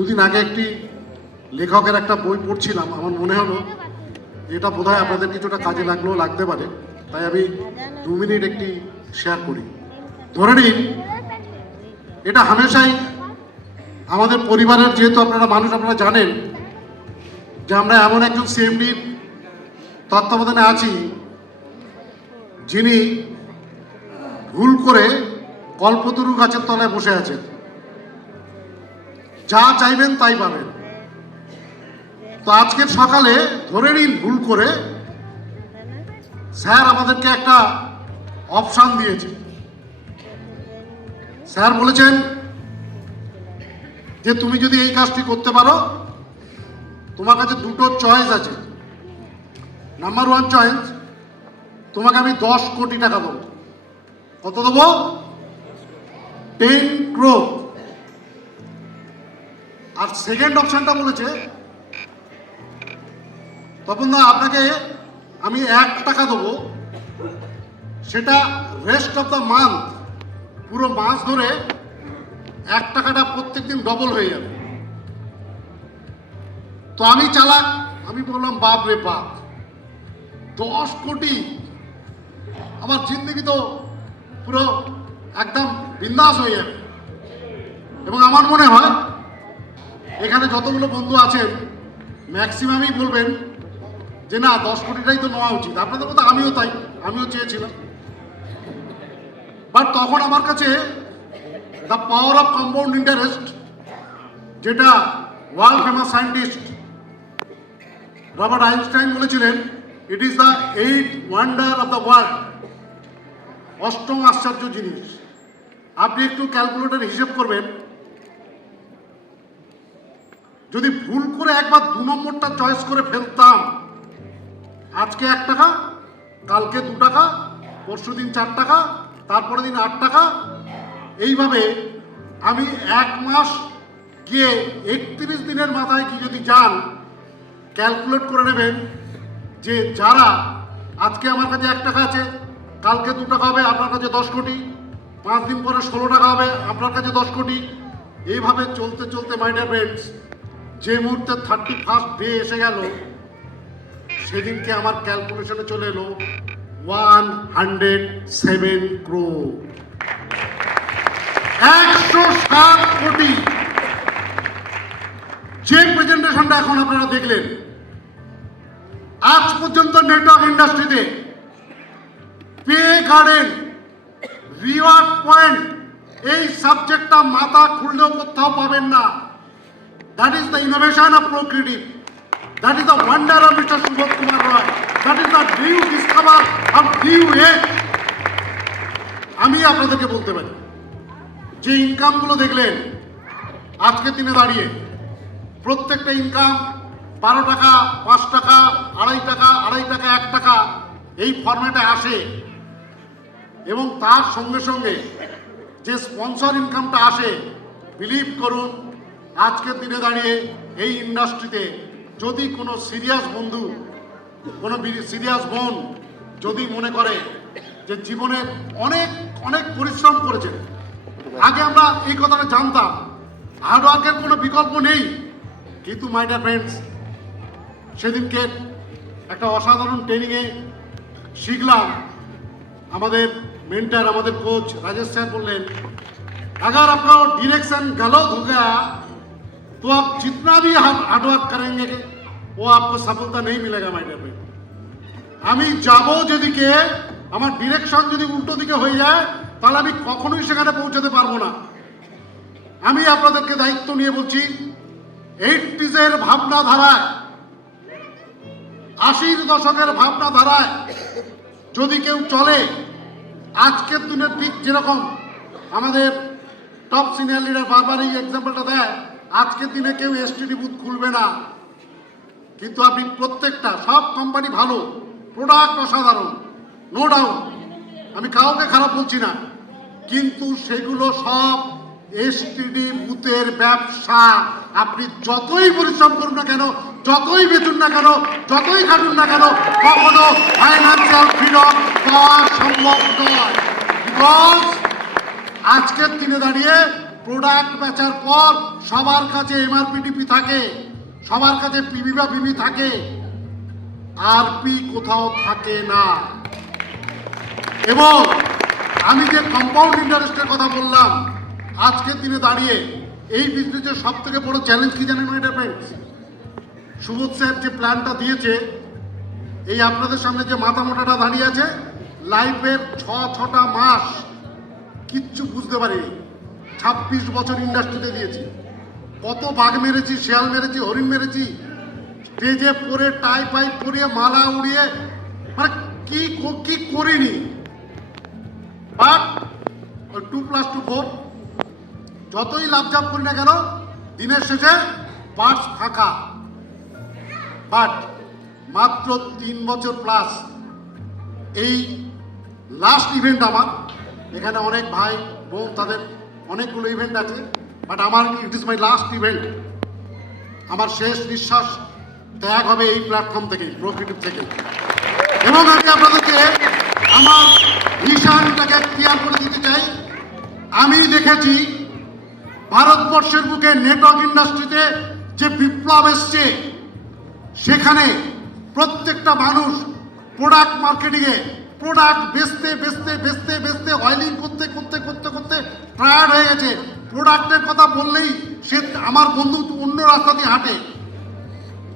দুদিন আগে একটি লেখকের একটা বই পড়ছিলাম, আমার মনে হলো এটা বোধহয় আপনাদের কিছুটা কাজে লাগলেও লাগতে পারে। তাই আমি দু মিনিট একটি শেয়ার করি। ধরে নিন, এটা হামেশাই আমাদের পরিবারের, যেহেতু আপনারা মানুষ, আপনারা জানেন যে আমরা এমন একজন সিএমডির তত্ত্বাবধানে আছি যিনি ভুল করে কল্পতরু গাছের তলায় বসে আছেন। যা চাইবেন তাই পাবেন। তো আজকের সকালে ধরে নিন ভুল করে, স্যার আমাদেরকে একটা অপশান দিয়েছে। স্যার বলেছেন যে তুমি যদি এই কাজটি করতে পারো, তোমার কাছে দুটো চয়েস আছে। নাম্বার ওয়ান চয়েস তোমাকে আমি দশ কোটি টাকা দেবো। কত দেবো? টেন ক্রো আর সেকেন্ড অপশনটা বলেছে, তপন দা, আপনাকে আমি এক টাকা দেবো। সেটা রেস্ট অফ দ্য মান্থ পুরো মাস ধরে এক টাকাটা প্রত্যেক দিন ডবল হয়ে যাবে। তো আমি চালাক, আমি বললাম, বাপ রে বাপ, দশ কোটি। আমার জিন্দগি তো পুরো একদম বিন্দাস হয়ে যাবে। এবং আমার মনে হয় এখানে যতগুলো বন্ধু আছেন ম্যাক্সিমামই বলবেন যে না, দশ কোটিটাই তো নেওয়া উচিত। আপনাদের মতো আমিও তাই, আমিও চেয়েছিলাম। বাট তখন আমার কাছে the power of compound interest যেটা world famous scientist Robert Einstein বলেছিলেন it is the eight wonder of the world অষ্টম আশ্চর্য জিনিস। আপনি একটু ক্যালকুলেটর হিসেব করবেন যদি ভুল করে একবার দু নম্বরটা চয়েস করে ফেলতাম, আজকে এক টাকা, কালকে দু টাকা, পরশু দিন চার টাকা তারপরে দিন আট টাকা, এইভাবে আমি এক মাস গিয়ে একত্রিশ দিনের মাথায় কি যদি যান ক্যালকুলেট করে নেবেন যে যারা আজকে আমার কাছে এক টাকা আছে, কালকে দু টাকা হবে, আপনার কাছে দশ কোটি, পাঁচ দিন পরে ষোলো টাকা হবে, আপনার কাছে দশ কোটি, এইভাবে চলতে চলতে মাইন্ডার ফ্রেন্ডস যে মুহূর্তে থার্টি ফার্স্ট ডে এসে গেল, সেদিনকে আমার ক্যালকুলেশনে চলে এলো ওয়ান হান্ড্রেড সেভেন ক্রো একশো সাত কোটি। যে প্রেজেন্টেশনটা এখন আপনারা দেখলেন, আজ পর্যন্ত নেটওয়ার্ক ইন্ডাস্ট্রিতে পে গার্ডেন রিওয়ার্ড পয়েন্ট এই সাবজেক্টটা মাথা খুললেও কোথাও পাবেন না। That is the innovation of procreative that is the wonder of mister Subodh Kumar Roy that is the new discover of new age আমি আপনাদেরকে বলতে পারি, যে ইনকামগুলো দেখলেন আজকের দিনে দাঁড়িয়ে প্রত্যেকটা ইনকাম বারো টাকা, পাঁচ টাকা, আড়াই টাকা আড়াই টাকা, এক টাকা এই ফর্ম্যাটে আসে। এবং তার সঙ্গে সঙ্গে যে স্পন্সর ইনকামটা আসে বিলিভ করুন আজকের দিনে দাঁড়িয়ে এই ইন্ডাস্ট্রিতে যদি কোনো সিরিয়াস বন্ধু কোনো সিরিয়াস বোন যদি মনে করে যে জীবনে অনেক অনেক পরিশ্রম করেছে আগে আমরা এই কথাটা জানতাম হার্ডওয়ার্কের কোনো বিকল্প নেই কিন্তু মাই ডিয়ার ফ্রেন্ডস সেদিনকে একটা অসাধারণ ট্রেনিংয়ে শিখলাম আমাদের মেন্টার আমাদের কোচ राजेश सर बोलें अगर आपका डायरेक्शन गलत हो गया तो आप जितना भी हार्डवर्क करेंगे वो आपको सफलता नहीं मिलेगा माय डियर भाई আমি যাব যেদিকে আমার ডিরেকশন যদি উল্টো দিকে হয়ে যায় তাহলে আমি কখনোই সেখানে পৌঁছাতে পারবো না আমি আপনাদেরকে দায়িত্ব নিয়ে বলছি এইটিজের ভাবনা ধারায় আশির দশকের ভাবনা ধারায় যদি কেউ চলে আজকের দিনে ঠিক যেরকম আমাদের টপ সিনিয়র লিডার বারবার এই এক্সাম্পলটা দেয় আজকের দিনে কেউ এসটিডি বুথ খুলবে না। কিন্তু আপনি প্রত্যেকটা, সব কোম্পানি ভালো প্রোডাক্ট অসাধারণ নো ডাউট আমি কাউকে খারাপ বলছি না। কিন্তু সেগুলো সব এসটিডি বুথের ব্যবসা। আপনি যতই পরিশ্রম করুন না কেন, যতই বেচুন না কেন, যতই খাটুন না কেন, কখনো ফাইন্যান্সিয়াল ফ্রিডম পাওয়া সম্ভব নয়। আজকের দিনে দাঁড়িয়ে প্রোডাক্ট বেচার পর সবার কাছে এমআরপিডিপি থাকে, সবার কাছে পিবি বা পিবি থাকে আরপি কোথাও থাকে না। এবং আমি যে কম্পাউন্ড ইন্টারেস্টের কথা বললাম, আজকের দিনে দাঁড়িয়ে এই বিজনেসের সব থেকে বড় চ্যালেঞ্জ কি জানেন এটা ফ্রেন্ডস সুবোধ স্যার যে প্ল্যানটা দিয়েছে, এই আপনাদের সামনে যে মাথা মোটাটা দাঁড়িয়ে আছে লাইফের ছ ছটা মাস কিচ্ছু বুঝতে পারিনি। ছাব্বিশ বছর ইন্ডাস্ট্রিতে দিয়েছি। কত বাঘ মেরেছি, শেয়াল মেরেছি, হরিণ মেরেছি। স্টেজে পরে টাই পাই পরিয়ে মালা উড়িয়ে মানে কি ক- করিনি। বাট ওই টু প্লাস টু ফোর যতই লাভজাপ করি না কেন, দিনের শেষে পার্স ফাঁকা। বাট মাত্র তিন বছর প্লাস এই লাস্ট ইভেন্ট আমার, এখানে অনেক ভাই বোন তাদের অনেকগুলো ইভেন্ট আছে বাট আমার it is my last event আমার শেষ নিঃশ্বাস ত্যাগ হবে এই প্ল্যাটফর্ম থেকে প্রফিটিভ থেকে। এবং আমি আপনাদেরকে আমার ভিশনটাকে ক্লিয়ার করে দিতে চাই। আমি দেখেছি ভারতবর্ষের বুকে নেটওয়ার্ক ইন্ডাস্ট্রিতে যে বিপ্লব এসছে, সেখানে প্রত্যেকটা মানুষ প্রোডাক্ট মার্কেটিংয়ে প্রোডাক্ট বেচতে বেচতে বেচতে বেচতে অয়েলিং করতে করতে করতে করতে গেছে প্রোডাক্টের কথা বললেই সে আমার বন্ধু অন্য রাস্তা দিয়ে হাঁটে।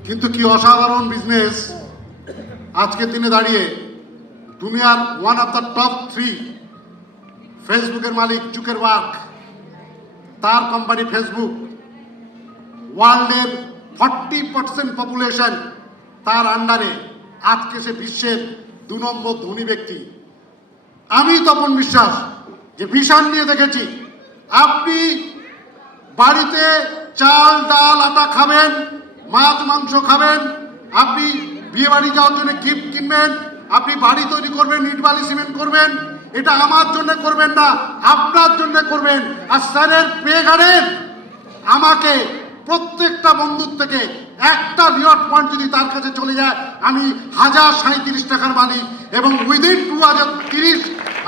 কিন্তু কি অসাধারণ বিজনেস আজকের দিনে দাঁড়িয়ে দুনিয়ার one of the top three ফেসবুকের মালিক জুকের ওয়ার্ক তার কোম্পানি ফেসবুক ওয়ার্ল্ডের ফর্টি পার্সেন্ট পপুলেশন তার আন্ডারে আজকে সে বিশ্বের দু নম্বর ধনী ব্যক্তি। আমি তপন বিশ্বাস, যে বিশাল নিয়ে দেখেছি। আপনি বাড়িতে চাল, ডাল, আটা খাবেন, মাছ, মাংস খাবেন, আপনি বিয়ে বাড়ি যাওয়ার জন্য গিফট কিনবেন, আপনি বাড়ি তৈরি করবেন, ইট, বালি সিমেন্ট করবেন, এটা আমার জন্য করবেন না, আপনার জন্য করবেন। আর স্যারের পে গার্ডেন আমাকে প্রত্যেকটা বন্ধুর থেকে একটা রিওয়ার্ড পয়েন্ট যদি তার কাছে চলে যায়, আমি হাজার সাঁত্রিশ টাকার মালিক এবং উইদিন টু হাজার তিরিশ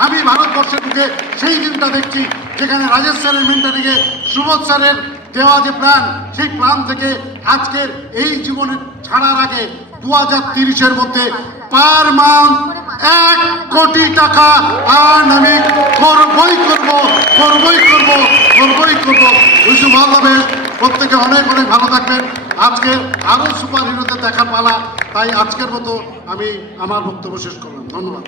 আমি ভারতবর্ষের বুকে সেই দিনটা দেখছি, যেখানে রাজেশ স্যারের মেন্টারিংয়ে সুবোধ স্যারের দেওয়া যে প্রাণ, সেই প্রাণ থেকে আজকের এই জীবনে ছাড়ার আগে দু হাজার তিরিশের মধ্যে পার মান্থ এক কোটি টাকা আর্ন আমি করবই করব করবই করব করবই করব। উইশু ভালো বেস্ট প্রত্যেকে অনেক অনেক ভালো থাকবেন। আজকে আরও সুপার হিরোতে দেখা পালা। তাই আজকের মতো আমি আমার বক্তব্য শেষ করলাম। ধন্যবাদ।